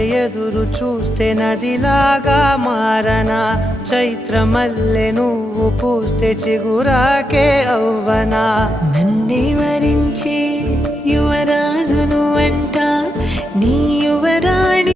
ఎదురు చూస్తే నదిలాగా మారనా, చైత్రమల్లె నువ్వు పూస్తే చిగురాకే అవ్వనా. నన్నే వరించే యువరాజును అంట నీ యువ